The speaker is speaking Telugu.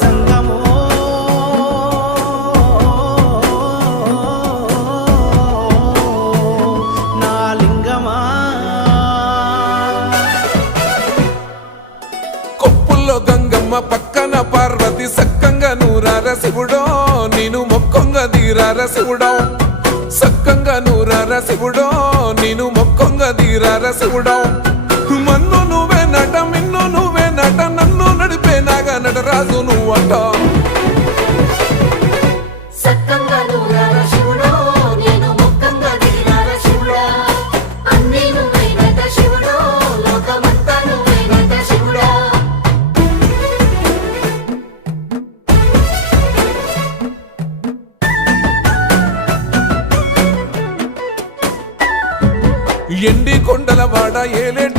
జంగమో నా లింగమా కొప్పుల్లో గంగమ్మ పక్కన పార్వతి సక్కంగా నూరార శివుడో నేను మొక్కంగా తీరార శివుడో సక్కంగా నూరార శివుడో నేను మొక్కంగా తీరార శివుడో మన్ను నువ్వే నట మిన్ను నువ్వే నట నన్ను నడిపే నాగా నటరాజు నువ్వట సక్కంగా నూరార శివుడో నేను మొక్కంగా దిగినార శివుడా అన్నీ నువ్వైనట శివుడో లోకమంతా నువ్వైనట శివుడా ఎండి కొండల వాడ ఏలేటి